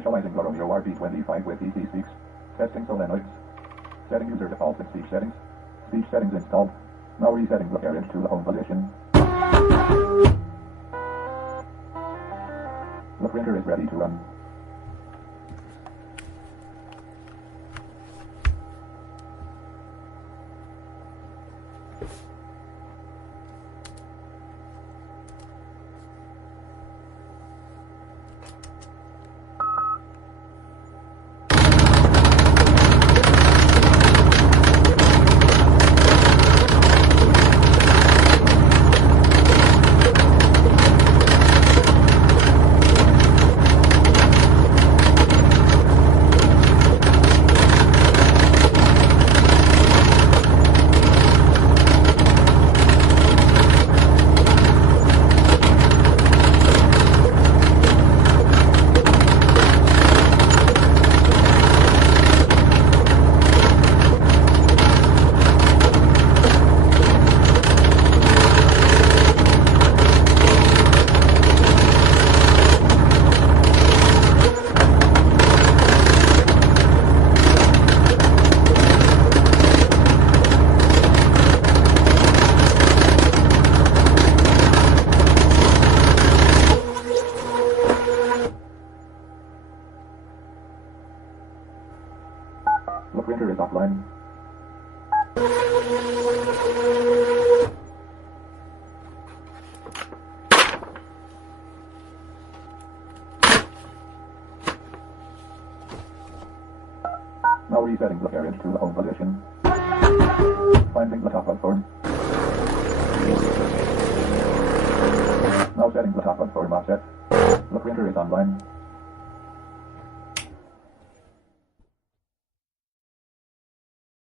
Initializing Romeo RP25 with ET Speaks. Testing solenoids. Setting user defaults and speech settings. Speech settings installed. Now resetting the carriage to the home position. The printer is ready to run. The printer is offline. Now resetting the carriage to the home position. Finding the top of phone. Now setting the top of phone offset. The printer is online.